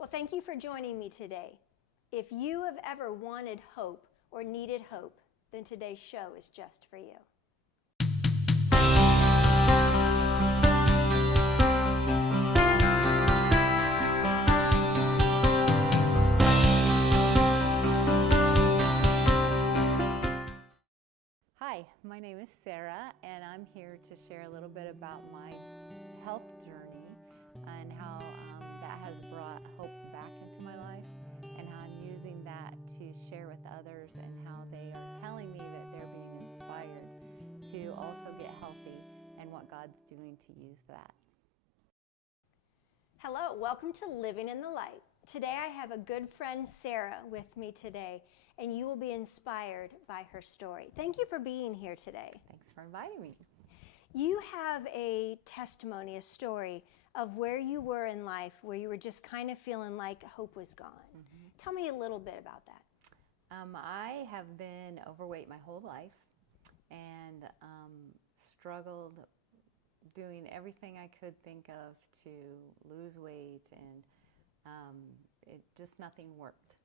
Well, thank you for joining me today. If you have ever wanted hope or needed hope, then today's show is just for you. Hi, my name is Sarah, and I'm here to share a little bit about my health journey and how that has brought hope back into my life, and how I'm using that to share with others, and how they are telling me that they're being inspired to also get healthy, and what God's doing to use that. Hello, welcome to Living in the Light. Today I have a good friend, Sarah, with me today, and you will be inspired by her story. Thank you for being here today. Thanks for inviting me. You have a testimony, a story of where you were in life, where you were just kind of feeling like hope was gone. Mm-hmm. Tell me a little bit about that. I have been overweight my whole life, and struggled doing everything I could think of to lose weight, and nothing worked.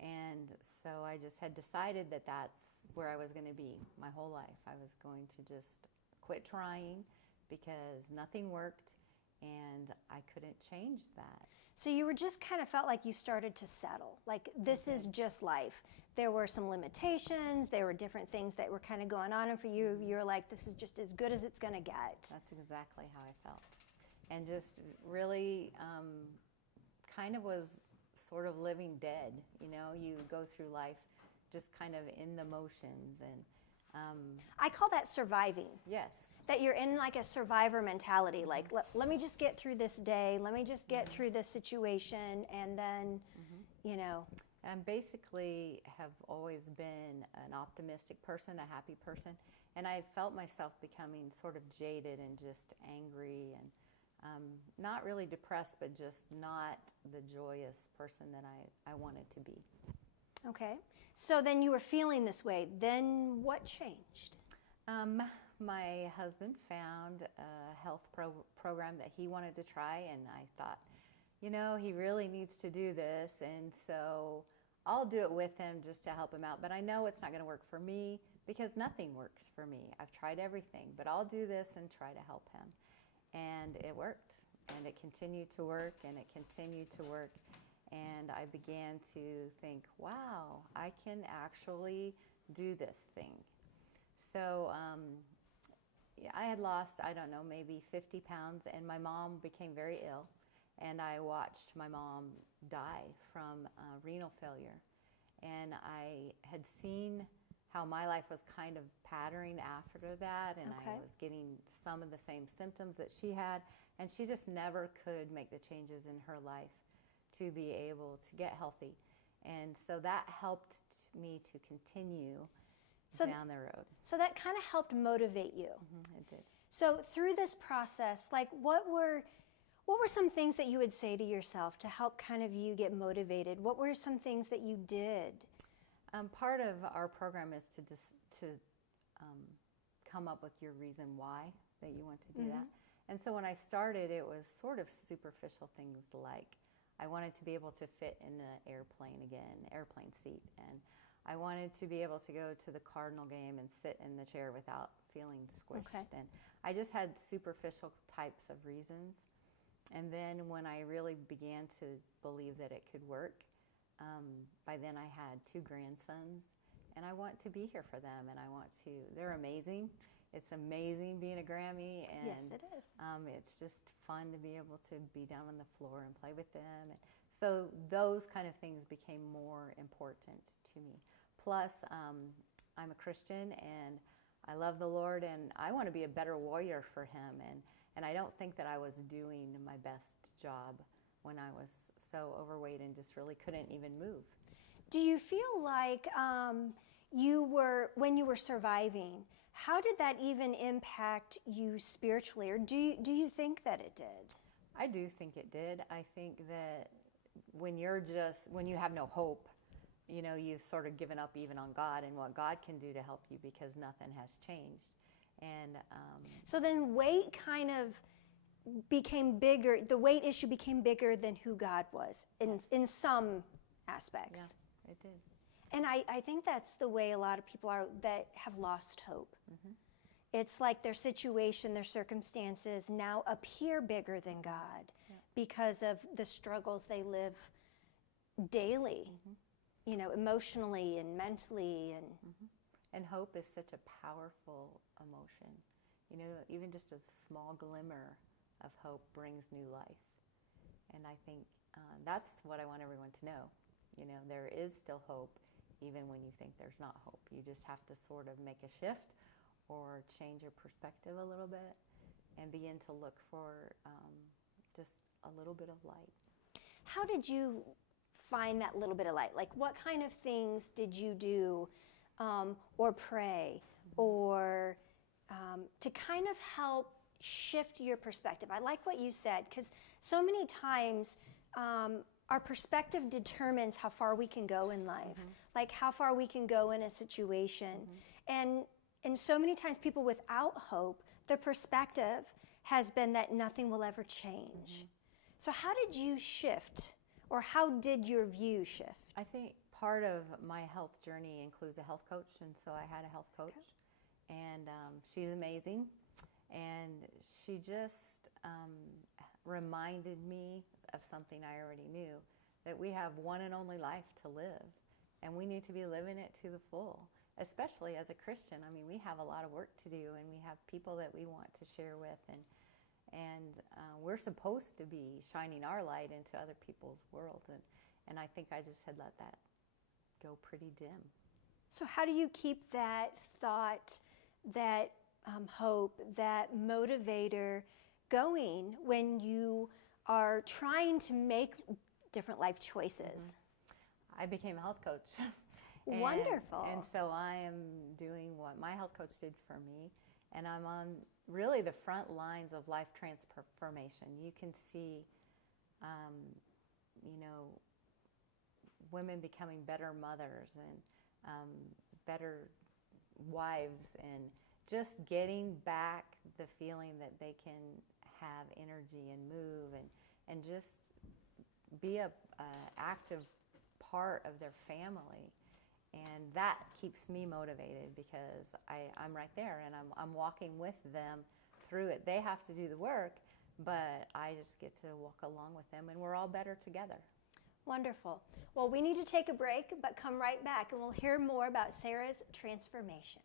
And so I just had decided that that's where I was going to be my whole life. I was going to just quit trying because nothing worked, and I couldn't change that. So you were just kind of felt like you started to settle, like this is just life. There were some limitations, there were different things that were kind of going on, and for you, you're like, this is just as good as it's going to get. That's exactly how I felt. And just really kind of was sort of living dead. You know, you go through life just kind of in the motions. And I call that surviving. Yes. That you're in like a survivor mentality, like let me just get through this day, let me just get through this situation, and then, you know. And basically have always been an optimistic person, a happy person, and I felt myself becoming sort of jaded and just angry, and not really depressed, but just not the joyous person that I wanted to be. Okay, so then you were feeling this way, then what changed? My husband found a health program that he wanted to try, and I thought, you know, he really needs to do this, and so I'll do it with him just to help him out. But I know it's not going to work for me because nothing works for me. I've tried everything, but I'll do this and try to help him. And it worked, and it continued to work, and it continued to work. And I began to think, wow, I can actually do this thing. So I had lost, I don't know, maybe 50 pounds, and my mom became very ill. And I watched my mom die from renal failure. And I had seen how my life was kind of patterning after that, and I was getting some of the same symptoms that she had, and she just never could make the changes in her life to be able to get healthy. And so that helped me to continue down the road. So that kind of helped motivate you. It did. So through this process, like what were some things that you would say to yourself to help kind of you get motivated? What were some things that you did? Part of our program is to come up with your reason why that you want to do that. And so when I started, it was sort of superficial things like I wanted to be able to fit in an airplane again, airplane seat, and I wanted to be able to go to the Cardinal game and sit in the chair without feeling squished. And I just had superficial types of reasons. And then when I really began to believe that it could work, by then I had 2 grandsons, and I want to be here for them, and they're amazing. It's amazing being a Grammy, and yes, it is. It's just fun to be able to be down on the floor and play with them. And so those kind of things became more important to me. Plus, I'm a Christian, and I love the Lord, and I want to be a better warrior for Him, and I don't think that I was doing my best job when I was so overweight and just really couldn't even move. Do you feel like when you were surviving, how did that even impact you spiritually, or do you think that it did? I do think it did. I think that when you have no hope, you know, you've sort of given up even on God and what God can do to help you, because nothing has changed. And so then weight kind of became bigger, the weight issue became bigger than who God was in some aspects. Yeah, it did. And I think that's the way a lot of people are that have lost hope. Mm-hmm. It's like their situation, their circumstances now appear bigger than God because of the struggles they live daily, emotionally and mentally. And hope is such a powerful emotion. Even just a small glimmer of hope brings new life. And I think that's what I want everyone to know. There is still hope even when you think there's not hope. You just have to sort of make a shift or change your perspective a little bit and begin to look for just a little bit of light. How did you find that little bit of light? Like, what kind of things did you do or pray or to kind of help shift your perspective? I like what you said, because so many times our perspective determines how far we can go in life, like how far we can go in a situation. And so many times people without hope, their perspective has been that nothing will ever change. So how did you shift, or how did your view shift? I think part of my health journey includes a health coach, and so I had a health coach, and she's amazing, and she just reminded me of something I already knew, that we have one and only life to live, and we need to be living it to the full, especially as a Christian. I mean, we have a lot of work to do, and we have people that we want to share with, and we're supposed to be shining our light into other people's worlds, and I think I just had let that go pretty dim. So how do you keep that thought, that hope, that motivator going when you are trying to make different life choices? I became a health coach. Wonderful. And so I am doing what my health coach did for me, and I'm on really the front lines of life transformation. You can see, women becoming better mothers and better wives, and just getting back the feeling that they can have energy and move and just be a active part of their family. And that keeps me motivated, because I'm right there, and I'm walking with them through it. They have to do the work, but I just get to walk along with them, and we're all better together. Wonderful. Well, we need to take a break, but come right back, and we'll hear more about Sarah's transformation.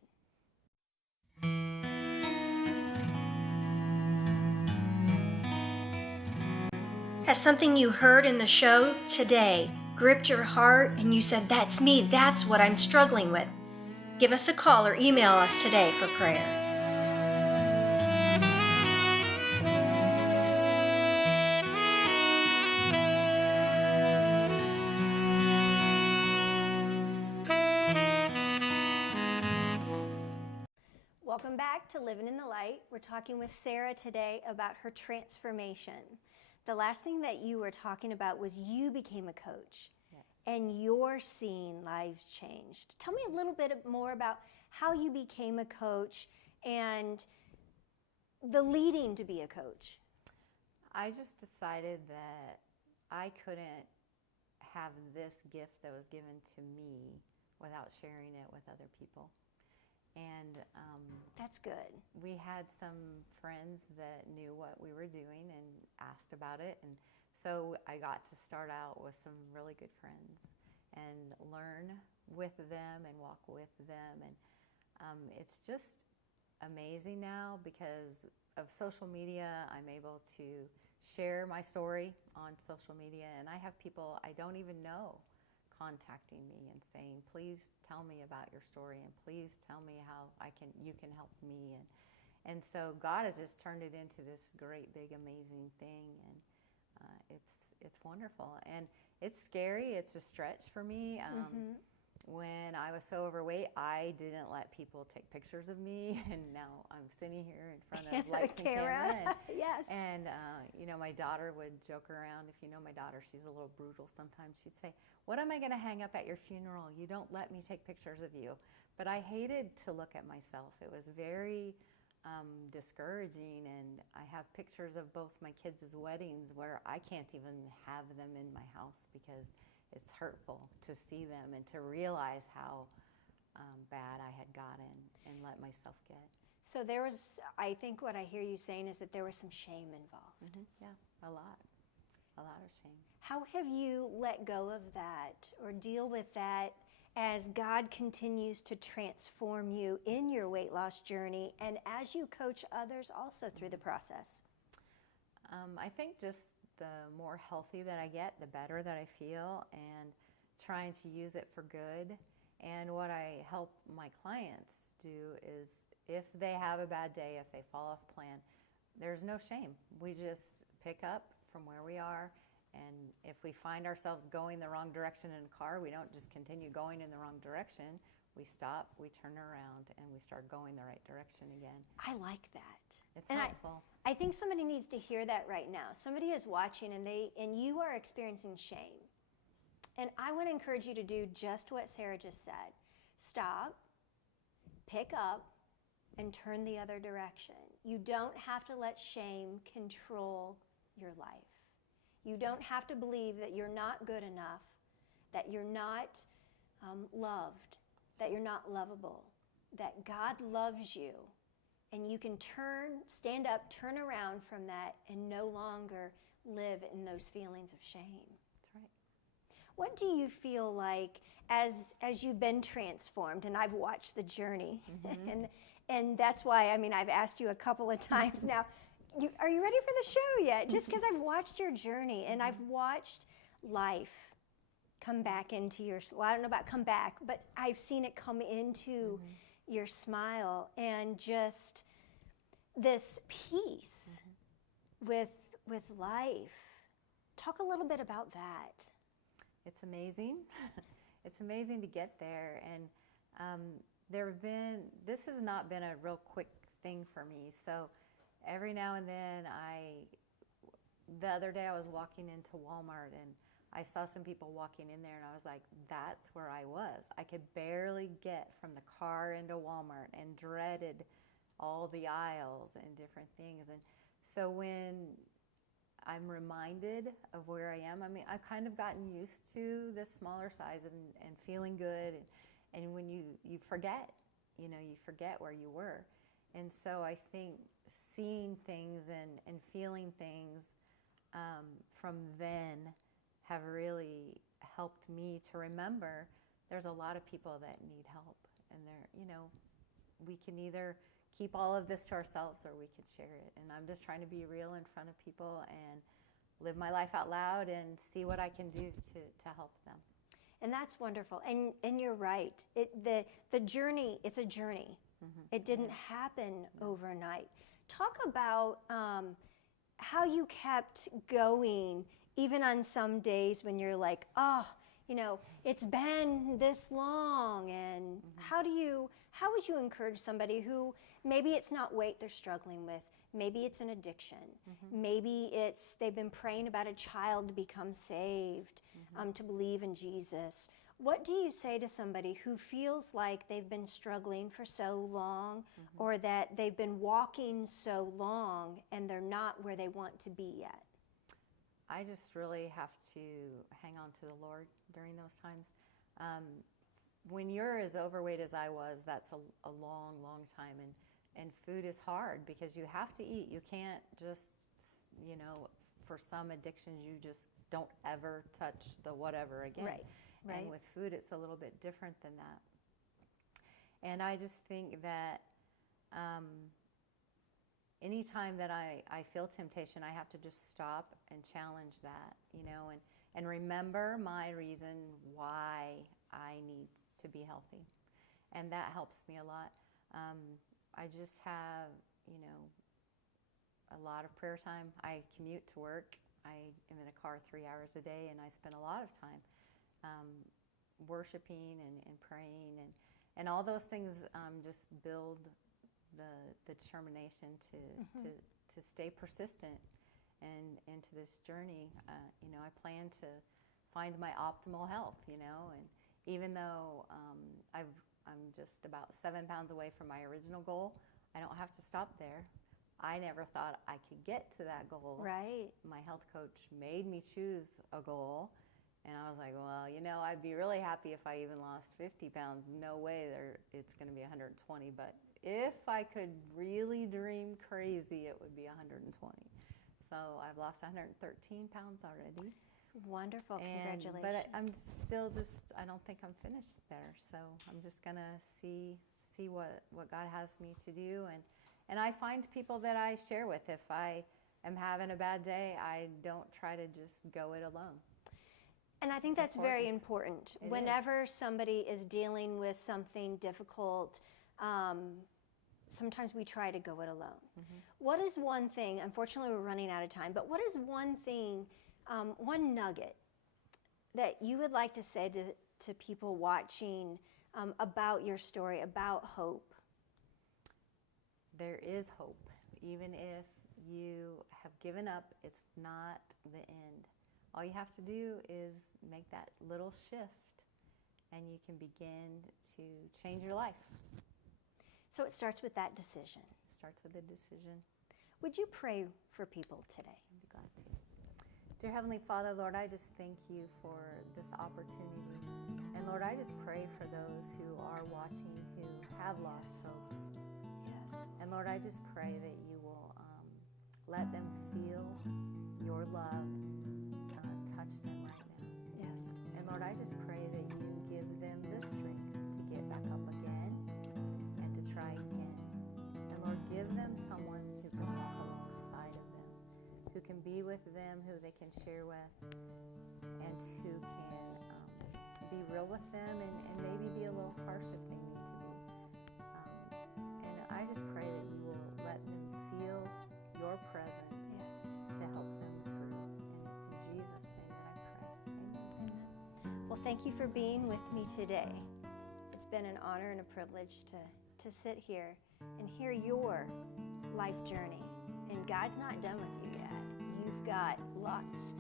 Has something you heard in the show today gripped your heart and you said, "That's me, that's what I'm struggling with"? Give us a call or email us today for prayer. Welcome back to Living in the Light. We're talking with Sarah today about her transformation. The last thing that you were talking about was you became a coach. Yes. And you're seeing lives changed. Tell me a little bit more about how you became a coach and the leading to be a coach. I just decided that I couldn't have this gift that was given to me without sharing it with other people. And that's good. We had some friends that knew what we were doing and asked about it. And so I got to start out with some really good friends and learn with them and walk with them. And it's just amazing now because of social media. I'm able to share my story on social media, and I have people I don't even know contacting me and saying, "Please tell me about your story, and please tell me how you can help me." And so God has just turned it into this great, big, amazing thing, and it's wonderful. And it's scary. It's a stretch for me. When I was so overweight, I didn't let people take pictures of me, and now I'm sitting here in front of lights and camera. Yes. And my daughter would joke around. If you know my daughter, she's a little brutal sometimes. She'd say, "What am I going to hang up at your funeral? You don't let me take pictures of you." But I hated to look at myself. It was very discouraging. And I have pictures of both my kids' weddings where I can't even have them in my house because it's hurtful to see them and to realize how bad I had gotten and let myself get. So there was, I think what I hear you saying is that there was some shame involved. Yeah, a lot of shame. How have you let go of that or deal with that as God continues to transform you in your weight loss journey and as you coach others also through the process? I think just the more healthy that I get, the better that I feel, and trying to use it for good. And what I help my clients do is if they have a bad day, if they fall off plan, there's no shame. We just pick up from where we are. And if we find ourselves going the wrong direction in a car, we don't just continue going in the wrong direction. We stop, we turn around, and we start going the right direction again. I like that. It's helpful. I think somebody needs to hear that right now. Somebody is watching and you are experiencing shame. And I want to encourage you to do just what Sarah just said. Stop, pick up, and turn the other direction. You don't have to let shame control your life. You don't have to believe that you're not good enough, that you're not loved, that you're not lovable, that God loves you, and you can stand up, turn around from that, and no longer live in those feelings of shame. That's right. What do you feel like as you've been transformed, and I've watched the journey, and that's why, I mean, I've asked you a couple of times now, are you ready for the show yet? Just because I've watched your journey, and I've watched life come back into your, well, I don't know about come back, but I've seen it come into your smile, and just this peace with life. Talk a little bit about that. It's amazing. It's amazing to get there. And this has not been a real quick thing for me. So every now and then the other day I was walking into Walmart and I saw some people walking in there and I was like, that's where I was. I could barely get from the car into Walmart and dreaded all the aisles and different things. And so when I'm reminded of where I am, I mean, I've kind of gotten used to this smaller size and feeling good. And when you forget, you forget where you were. And so I think seeing things and feeling things from then have really helped me to remember there's a lot of people that need help. And we can either keep all of this to ourselves or we could share it. And I'm just trying to be real in front of people and live my life out loud and see what I can do to help them. And that's wonderful. And you're right. The journey, it's a journey. It didn't happen overnight. Talk about how you kept going, even on some days when you're like, it's been this long. And how would you encourage somebody who maybe it's not weight they're struggling with, maybe it's an addiction, maybe they've been praying about a child to become saved, to believe in Jesus. What do you say to somebody who feels like they've been struggling for so long or that they've been walking so long and they're not where they want to be yet? I just really have to hang on to the Lord during those times. When you're as overweight as I was, that's a long, long time. And food is hard because you have to eat. You can't just, for some addictions, you just don't ever touch the whatever again. Right. And with food, it's a little bit different than that. And I just think that anytime that I feel temptation, I have to just stop and challenge that, and remember my reason why I need to be healthy. And that helps me a lot. I just have, a lot of prayer time. I commute to work. I am in a car 3 hours a day, and I spend a lot of time worshiping and praying, and all those things just build the determination to stay persistent and into this journey. I plan to find my optimal health, and even though I'm just about 7 pounds away from my original goal, I don't have to stop there. I never thought I could get to that goal. Right. My health coach made me choose a goal. And I was like, well, I'd be really happy if I even lost 50 pounds. No way it's going to be 120. But if I could really dream crazy, it would be 120. So I've lost 113 pounds already. Wonderful. Congratulations. But I'm still I don't think I'm finished there. So I'm just going to see what God has me to do. And I find people that I share with. If I am having a bad day, I don't try to just go it alone. And I think that's very important. It Whenever somebody is dealing with something difficult, sometimes we try to go it alone. Mm-hmm. What is one thing, unfortunately we're running out of time, but what is one thing, one nugget that you would like to say to people watching about your story, about hope? There is hope. Even if you have given up, it's not the end. All you have to do is make that little shift, and you can begin to change your life. So it starts with that decision. It starts with a decision. Would you pray for people today? I'd be glad to. Dear Heavenly Father, Lord, I just thank you for this opportunity. And Lord, I just pray for those who are watching who have lost hope. Yes. And Lord, I just pray that you will let them feel your love touch them right now. Yes. And Lord, I just pray that you give them the strength to get back up again and to try again. And Lord, give them someone who can walk alongside of them, who can be with them, who they can share with, and who can be real with them and maybe be a little harsh if they need to be. And I just pray that you will let them feel your presence to help them through. And it's in Jesus' name that I pray. Amen. Well, thank you for being with me today. It's been an honor and a privilege to sit here and hear your life journey. And God's not done with you yet. You've got lots.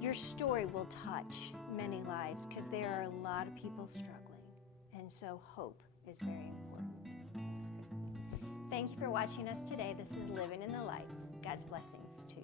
Your story will touch many lives because there are a lot of people struggling. And so hope is very important. Thanks, Kristi. Thank you for watching us today. This is Living in the Light. God's blessings to you.